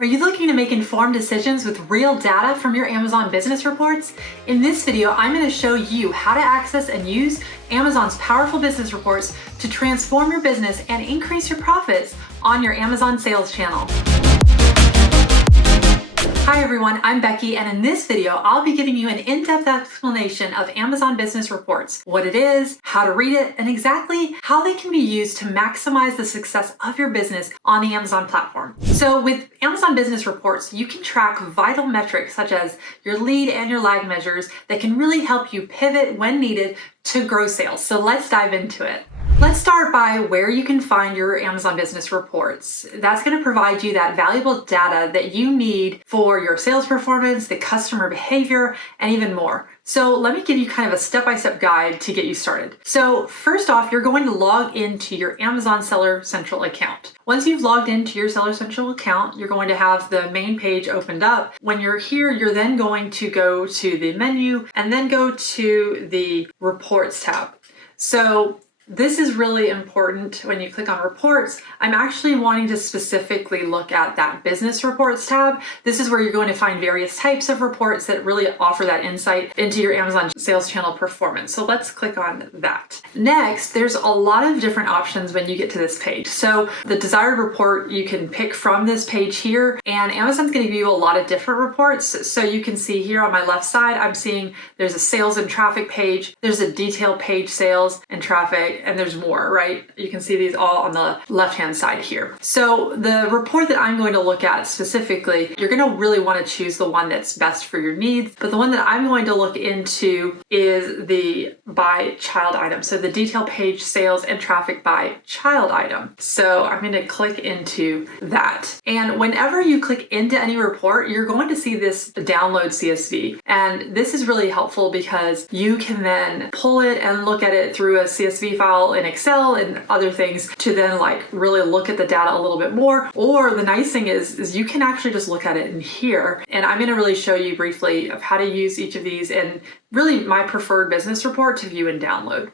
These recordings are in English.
Are you looking to make informed decisions with real data from your Amazon business reports? In this video, I'm going to show you how to access and use Amazon's powerful business reports to transform your business and increase your profits on your Amazon sales channel. Hi everyone, I'm Becky, and in this video, I'll be giving you an in-depth explanation of Amazon Business Reports, what it is, how to read it, and exactly how they can be used to maximize the success of your business on the Amazon platform. So with Amazon Business Reports, you can track vital metrics such as your lead and your lag measures that can really help you pivot when needed to grow sales. So let's dive into it. Let's start by where you can find your Amazon Business Reports. That's going to provide you that valuable data that you need for your sales performance, the customer behavior, and even more. So let me give you kind of a step-by-step guide to get you started. So first off, you're going to log into your Amazon Seller Central account. Once you've logged into your Seller Central account, you're going to have the main page opened up. When you're here, you're then going to go to the menu and then go to the Reports tab. So this is really important when you click on reports. I'm actually wanting to specifically look at that business reports tab. This is where you're going to find various types of reports that really offer that insight into your Amazon sales channel performance. So let's click on that. Next, there's a lot of different options when you get to this page. So the desired report you can pick from this page here, and Amazon's going to give you a lot of different reports. So you can see here on my left side, I'm seeing there's a sales and traffic page, there's a detail page, sales and traffic, and there's more, right? You can see these all on the left-hand side here. So the report that I'm going to look at specifically, you're going to really want to choose the one that's best for your needs. But the one that I'm going to look into is the by child item. So the detail page, sales and traffic by child item. So I'm going to click into that. And whenever you click into any report, you're going to see this download CSV. And this is really helpful because you can then pull it and look at it through a CSV file in Excel and other things to then like really look at the data a little bit more. Or the nice thing is you can actually just look at it in here. And I'm going to really show you briefly of how to use each of these and really my preferred business report to view and download.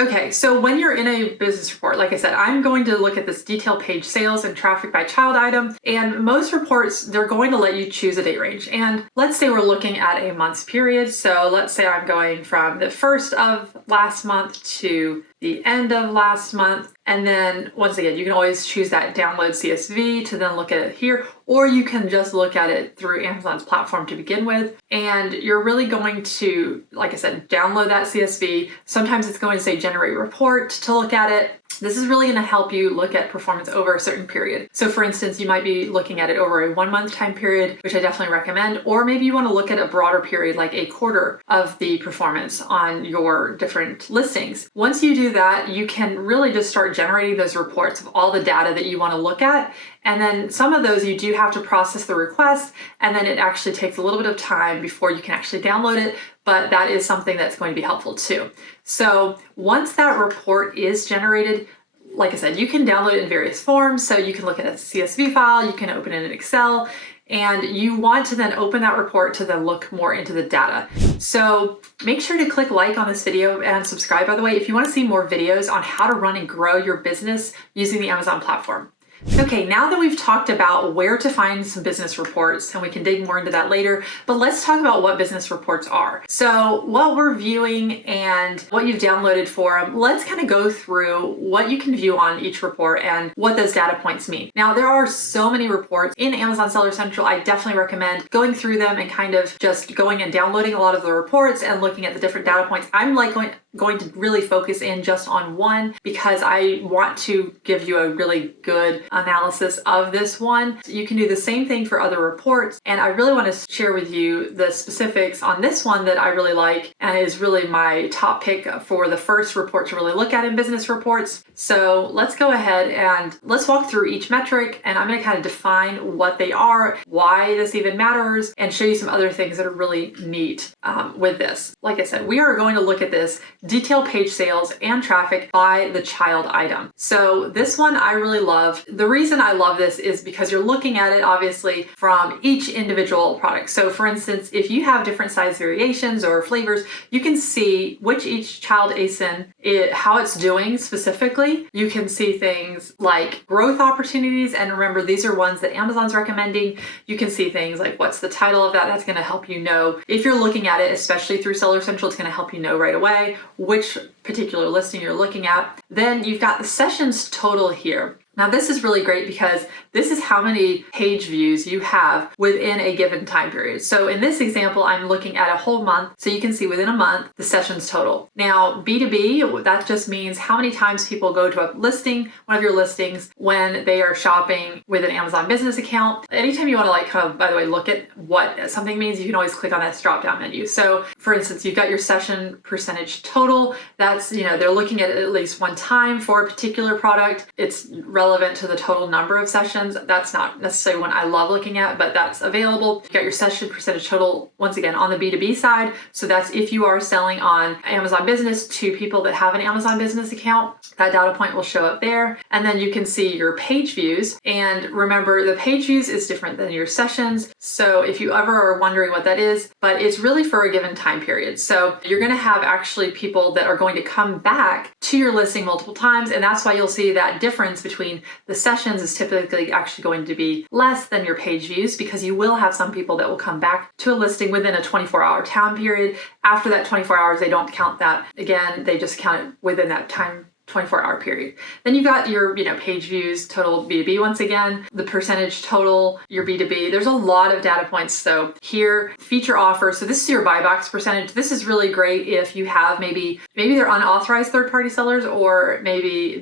Okay, so when you're in a business report, like I said, I'm going to look at this detail page sales and traffic by child item. And most reports, they're going to let you choose a date range. And let's say we're looking at a month's period. So let's say I'm going from the first of last month to the end of last month. And then once again, you can always choose that download CSV to then look at it here, or you can just look at it through Amazon's platform to begin with. And you're really going to, like I said, download that CSV. Sometimes it's going to say generate report to look at it. This is really going to help you look at performance over a certain period. So for instance, you might be looking at it over a 1 month time period, which I definitely recommend, or maybe you want to look at a broader period, like a quarter of the performance on your different listings. Once you do that, you can really just start generating those reports of all the data that you want to look at. And then some of those you do have to process the request, and then it actually takes a little bit of time before you can actually download it, but that is something that's going to be helpful too. So once that report is generated, like I said, you can download it in various forms. So you can look at a CSV file, you can open it in Excel, and you want to then open that report to then look more into the data. So make sure to click like on this video and subscribe, by the way, if you want to see more videos on how to run and grow your business using the Amazon platform. Okay, now that we've talked about where to find some business reports, and we can dig more into that later, but let's talk about what business reports are. So what we're viewing and what you've downloaded for them, let's kind of go through what you can view on each report and what those data points mean. Now, there are so many reports in Amazon Seller Central. I definitely recommend going through them and kind of just going and downloading a lot of the reports and looking at the different data points. I'm like going to really focus in just on one because I want to give you a really good analysis of this one. You can do the same thing for other reports, and I really want to share with you the specifics on this one that I really like and is really my top pick for the first report to really look at in business reports. So let's go ahead and let's walk through each metric, and I'm going to kind of define what they are, why this even matters, and show you some other things that are really neat with this. Like I said, we are going to look at this detail page sales and traffic by the child item. So this one I really love. The reason I love this is because you're looking at it obviously from each individual product. So for instance, if you have different size variations or flavors, you can see which each child ASIN, how it's doing specifically. You can see things like growth opportunities, and remember, these are ones that Amazon's recommending. You can see things like what's the title of that. That's going to help you know if you're looking at it, especially through Seller Central. It's going to help you know right away which particular listing you're looking at. Then you've got the sessions total here. Now this is really great because this is how many page views you have within a given time period. So in this example, I'm looking at a whole month. So you can see within a month, the sessions total. Now B2B, that just means how many times people go to a listing, one of your listings, when they are shopping with an Amazon business account. Anytime you want to like kind of, by the way, look at what something means, you can always click on that drop down menu. So for instance, you've got your session percentage total. That's, they're looking at it at least one time for a particular product. It's relevant to the total number of sessions. That's not necessarily one I love looking at, but that's available. You got your session percentage total once again on the B2B side. So that's if you are selling on Amazon Business to people that have an Amazon Business account, that data point will show up there. And then you can see your page views. And remember, the page views is different than your sessions. So if you ever are wondering what that is, but it's really for a given time period. So you're going to have actually people that are going to come back to your listing multiple times. And that's why you'll see that difference between the sessions is typically actually going to be less than your page views, because you will have some people that will come back to a listing within a 24-hour time period. After that 24 hours, they don't count that. Again, they just count it within that time 24-hour period. Then you've got your, page views total B2B once again, the percentage total, your B2B. There's a lot of data points. So here, feature offer. So this is your buy box percentage. This is really great if you have maybe they're unauthorized third-party sellers, or maybe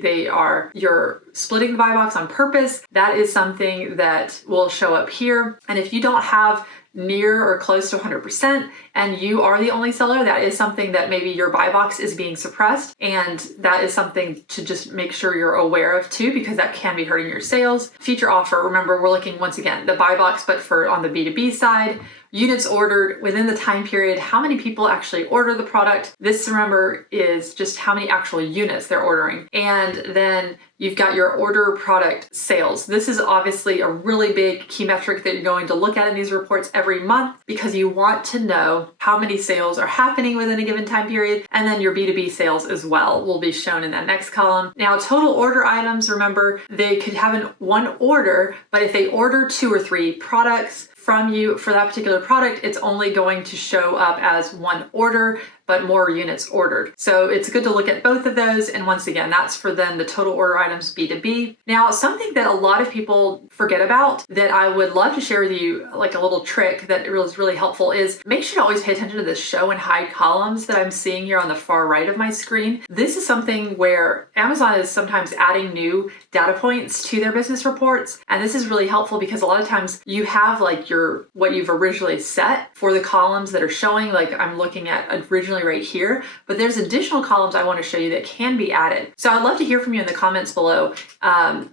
you're splitting the buy box on purpose. That is something that will show up here. And if you don't have near or close to 100% and you are the only seller, that is something that maybe your buy box is being suppressed, and that is something to just make sure you're aware of too, because that can be hurting your sales. Feature offer, remember, we're looking once again the buy box, but for on the B2B side. Units ordered within the time period, how many people actually order the product. This, remember, is just how many actual units they're ordering. And then you've got your order product sales. This is obviously a really big key metric that you're going to look at in these reports every month, because you want to know how many sales are happening within a given time period. And then your B2B sales as well will be shown in that next column. Now, total order items, remember, they could have one order, but if they order 2 or 3 products from you for that particular product, it's only going to show up as one order, but more units ordered. So it's good to look at both of those. And once again, that's for then the total order items B2B. Now, something that a lot of people forget about that I would love to share with you, like a little trick that is really helpful, is make sure to always pay attention to the show and hide columns that I'm seeing here on the far right of my screen. This is something where Amazon is sometimes adding new data points to their business reports. And this is really helpful because a lot of times you have like what you've originally set for the columns that are showing, like I'm looking at originally right here, but there's additional columns I want to show you that can be added. So I'd love to hear from you in the comments below,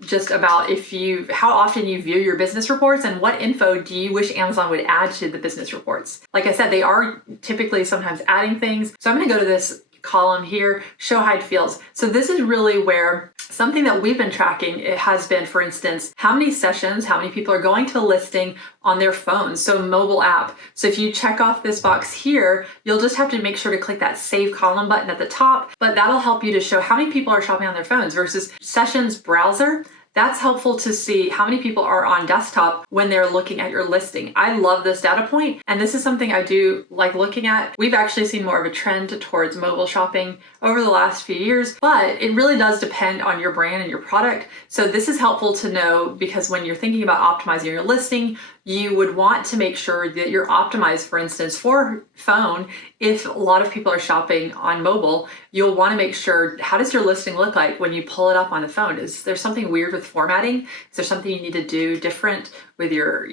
just about how often you view your business reports and what info do you wish Amazon would add to the business reports. Like I said, they are typically sometimes adding things. So I'm going to go to this column here, show hide fields. So this is really where something that we've been tracking, it has been, for instance, how many sessions, how many people are going to a listing on their phones, so mobile app. So if you check off this box here, you'll just have to make sure to click that save column button at the top, but that'll help you to show how many people are shopping on their phones versus sessions browser. That's helpful to see how many people are on desktop when they're looking at your listing. I love this data point, and this is something I do like looking at. We've actually seen more of a trend towards mobile shopping over the last few years, but it really does depend on your brand and your product. So this is helpful to know, because when you're thinking about optimizing your listing, you would want to make sure that you're optimized, for instance, for phone. If a lot of people are shopping on mobile, you'll want to make sure, how does your listing look like when you pull it up on the phone? Is there something weird with formatting? Is there something you need to do different with your,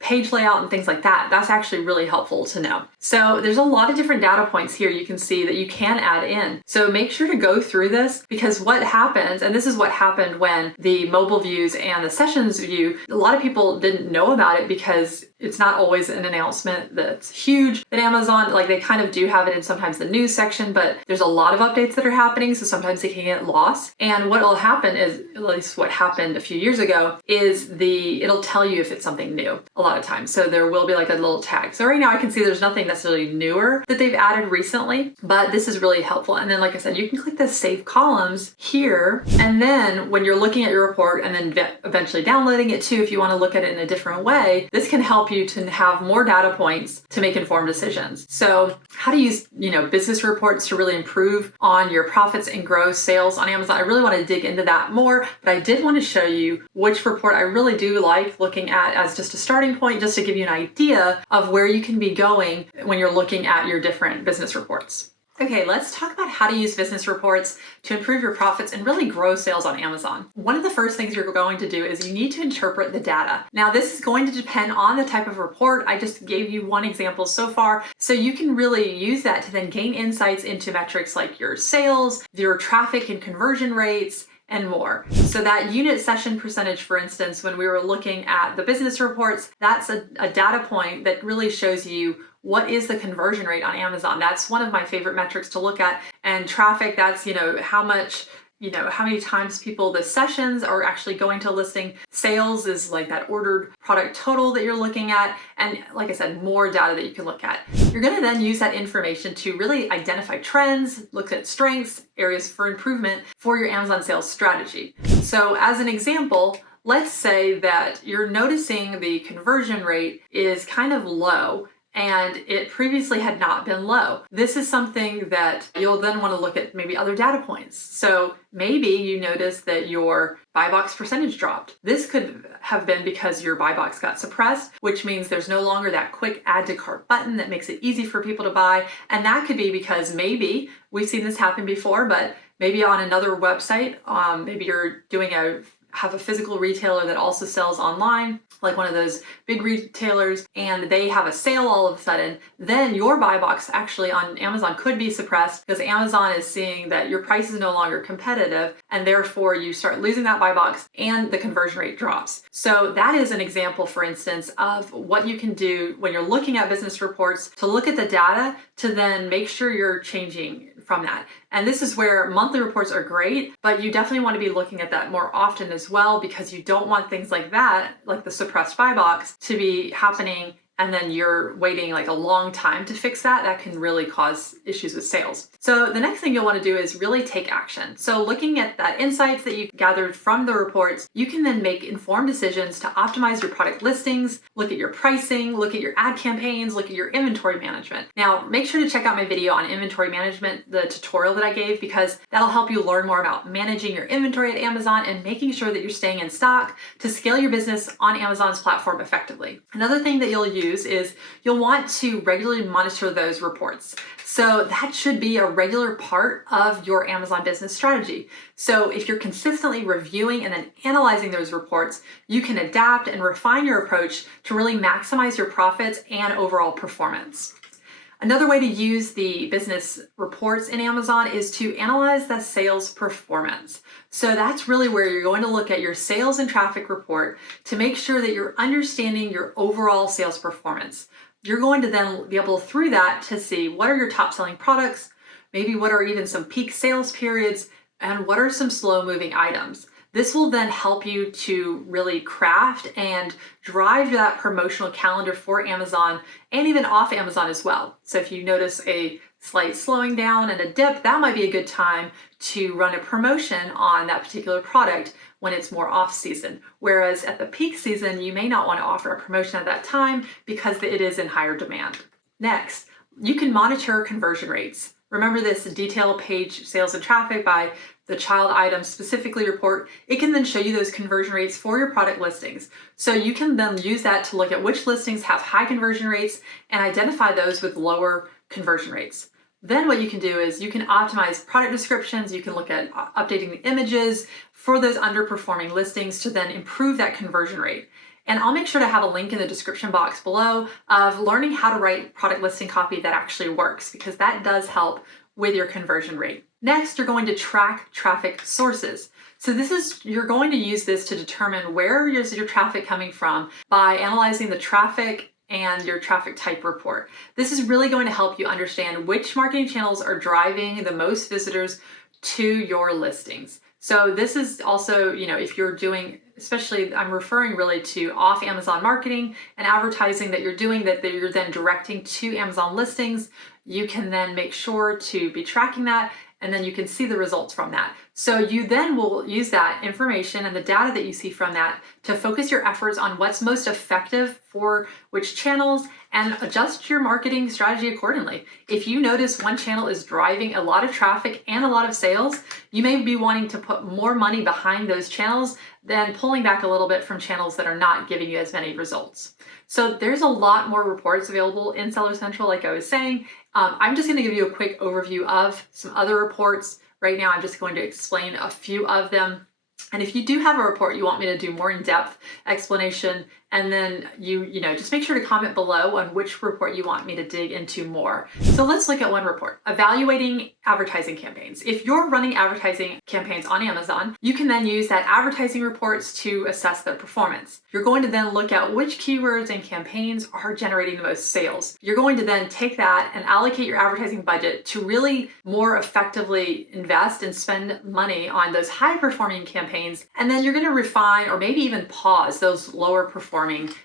page layout and things like that? That's actually really helpful to know. So there's a lot of different data points here you can see that you can add in. So make sure to go through this, because what happens, and this is what happened when the mobile views and the sessions view, a lot of people didn't know about it because it's not always an announcement that's huge that Amazon, like they kind of do have it in sometimes the news section, but there's a lot of updates that are happening. So sometimes they can get lost. And what will happen is, at least what happened a few years ago, is it'll tell you if it's something new a lot of times. So there will be like a little tag. So right now I can see there's nothing necessarily newer that they've added recently, but this is really helpful. And then, like I said, you can click the save columns here. And then when you're looking at your report and then eventually downloading it too, if you want to look at it in a different way, this can help you to have more data points to make informed decisions. So how to use, business reports to really improve on your profits and grow sales on Amazon. I really want to dig into that more, but I did want to show you which report I really do like looking at as just a starting point, just to give you an idea of where you can be going when you're looking at your different business reports. Okay, let's talk about how to use business reports to improve your profits and really grow sales on Amazon. One of the first things you're going to do is you need to interpret the data. Now, this is going to depend on the type of report. I just gave you one example so far, so you can really use that to then gain insights into metrics like your sales, your traffic and conversion rates, and more. So that unit session percentage, for instance, when we were looking at the business reports, that's a data point that really shows you what is the conversion rate on Amazon. That's one of my favorite metrics to look at. And traffic, that's, how many times the sessions are actually going to a listing. Sales is like that ordered product total that you're looking at. And like I said, more data that you can look at. You're going to then use that information to really identify trends, look at strengths, areas for improvement for your Amazon sales strategy. So as an example, let's say that you're noticing the conversion rate is kind of low and it previously had not been low. This is something that you'll then want to look at maybe other data points. So maybe you notice that your buy box percentage dropped. This could have been because your buy box got suppressed, which means there's no longer that quick add to cart button that makes it easy for people to buy. And that could be because maybe we've seen this happen before, but maybe on another website, maybe you're have a physical retailer that also sells online, like one of those big retailers, and they have a sale all of a sudden, then your buy box actually on Amazon could be suppressed because Amazon is seeing that your price is no longer competitive, and therefore you start losing that buy box and the conversion rate drops. So that is an example, for instance, of what you can do when you're looking at business reports to look at the data to then make sure you're changing from that. And this is where monthly reports are great, but you definitely want to be looking at that more often as well, because you don't want things like that, like the suppressed buy box, to be happening and then you're waiting like a long time to fix that. That can really cause issues with sales. So the next thing you'll want to do is really take action. So looking at that insights that you've gathered from the reports, you can then make informed decisions to optimize your product listings, look at your pricing, look at your ad campaigns, look at your inventory management. Now, make sure to check out my video on inventory management, the tutorial that I gave, because that'll help you learn more about managing your inventory at Amazon and making sure that you're staying in stock to scale your business on Amazon's platform effectively. Another thing that you'll use is you'll want to regularly monitor those reports. So that should be a regular part of your Amazon business strategy. So if you're consistently reviewing and then analyzing those reports, you can adapt and refine your approach to really maximize your profits and overall performance. Another way to use the business reports in Amazon is to analyze the sales performance. So that's really where you're going to look at your sales and traffic report to make sure that you're understanding your overall sales performance. You're going to then be able through that to see what are your top selling products, maybe what are even some peak sales periods, and what are some slow moving items. This will then help you to really craft and drive that promotional calendar for Amazon and even off Amazon as well. So if you notice a slight slowing down and a dip, that might be a good time to run a promotion on that particular product when it's more off season. Whereas at the peak season, you may not want to offer a promotion at that time because it is in higher demand. Next, you can monitor conversion rates. Remember this detail page sales and traffic by the child item specifically report. It can then show you those conversion rates for your product listings. So you can then use that to look at which listings have high conversion rates and identify those with lower conversion rates. Then what you can do is you can optimize product descriptions. You can look at updating the images for those underperforming listings to then improve that conversion rate. And I'll make sure to have a link in the description box below of learning how to write product listing copy that actually works, because that does help with your conversion rate. Next, you're going to track traffic sources. So you're going to use this to determine where is your traffic coming from by analyzing the traffic and your traffic type report. This is really going to help you understand which marketing channels are driving the most visitors to your listings. So this is also, if you're doing, especially I'm referring really to off Amazon marketing and advertising that you're doing that you're then directing to Amazon listings, you can then make sure to be tracking that, and then you can see the results from that. So you then will use that information and the data that you see from that to focus your efforts on what's most effective for which channels and adjust your marketing strategy accordingly. If you notice one channel is driving a lot of traffic and a lot of sales, you may be wanting to put more money behind those channels than pulling back a little bit from channels that are not giving you as many results. So there's a lot more reports available in Seller Central, like I was saying. I'm just going to give you a quick overview of some other reports. Right now, I'm just going to explain a few of them. And if you do have a report you want me to do more in-depth explanation, and then just make sure to comment below on which report you want me to dig into more. So let's look at one report, evaluating advertising campaigns. If you're running advertising campaigns on Amazon, you can then use that advertising reports to assess their performance. You're going to then look at which keywords and campaigns are generating the most sales. You're going to then take that and allocate your advertising budget to really more effectively invest and spend money on those high performing campaigns. And then you're going to refine or maybe even pause those lower performing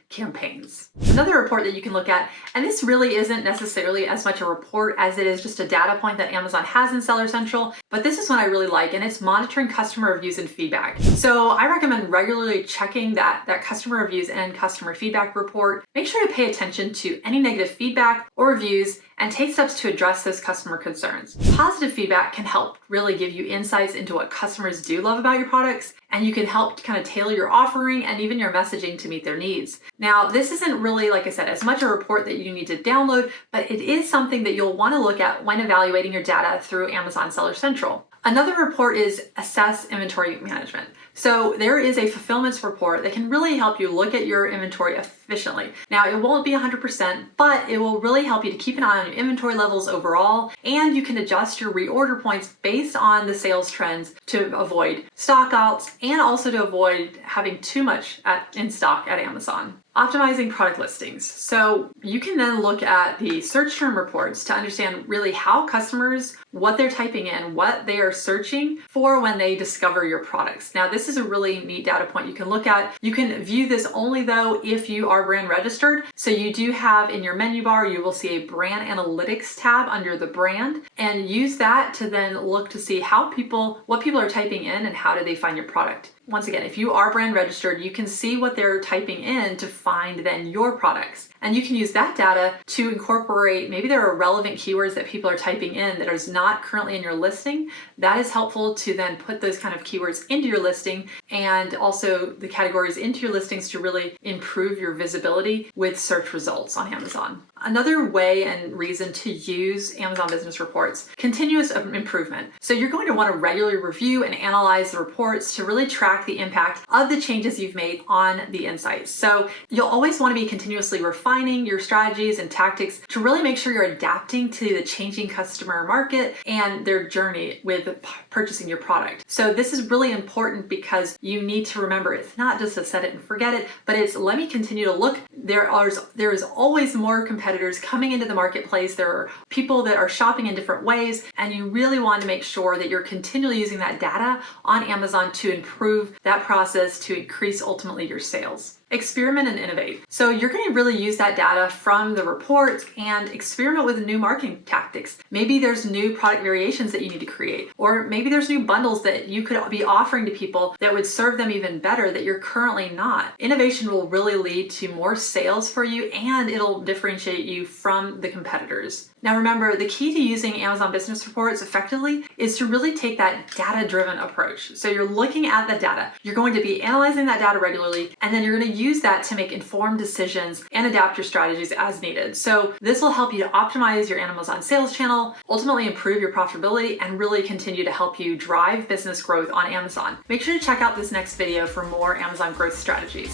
campaigns. Another report that you can look at, and this really isn't necessarily as much a report as it is just a data point that Amazon has in Seller Central, but this is one I really like, and it's monitoring customer reviews and feedback. So I recommend regularly checking that customer reviews and customer feedback report. Make sure to pay attention to any negative feedback or reviews and take steps to address those customer concerns. Positive feedback can help really give you insights into what customers do love about your products, and you can help kind of tailor your offering and even your messaging to meet their needs. Now, this isn't really, like I said, as much a report that you need to download, but it is something that you'll want to look at when evaluating your data through Amazon Seller Central. Another report is assess inventory management. So there is a fulfillments report that can really help you look at your inventory efficiently. Now, it won't be 100%, but it will really help you to keep an eye on your inventory levels overall, and you can adjust your reorder points based on the sales trends to avoid stockouts and also to avoid having too much in stock at Amazon. Optimizing product listings. So you can then look at the search term reports to understand really how customers, what they're typing in, what they are searching for when they discover your products. Now, this is a really neat data point you can look at. You can view this only though if you are brand registered. So you do have in your menu bar, you will see a brand analytics tab under the brand, and use that to then look to see what people are typing in and how do they find your product. Once again, if you are brand registered, you can see what they're typing in to find then your products. And you can use that data to incorporate, maybe there are relevant keywords that people are typing in that is not currently in your listing. That is helpful to then put those kind of keywords into your listing and also the categories into your listings to really improve your visibility with search results on Amazon. Another way and reason to use Amazon Business Reports, continuous improvement. So you're going to want to regularly review and analyze the reports to really track the impact of the changes you've made on the insights. So you'll always want to be continuously refining your strategies and tactics to really make sure you're adapting to the changing customer market and their journey with purchasing your product. So this is really important because you need to remember it's not just a set it and forget it, but it's let me continue to look. There is always more competitors coming into the marketplace. There are people that are shopping in different ways, and you really want to make sure that you're continually using that data on Amazon to improve that process to increase ultimately your sales. Experiment and innovate. So you're going to really use that data from the reports and experiment with new marketing tactics. Maybe there's new product variations that you need to create, or maybe there's new bundles that you could be offering to people that would serve them even better that you're currently not. Innovation will really lead to more sales for you, and it'll differentiate you from the competitors. Now remember, the key to using Amazon Business Reports effectively is to really take that data-driven approach. So you're looking at the data, you're going to be analyzing that data regularly, and then you're going to use that to make informed decisions and adapt your strategies as needed. So this will help you to optimize your Amazon sales channel, ultimately improve your profitability, and really continue to help you drive business growth on Amazon. Make sure to check out this next video for more Amazon growth strategies.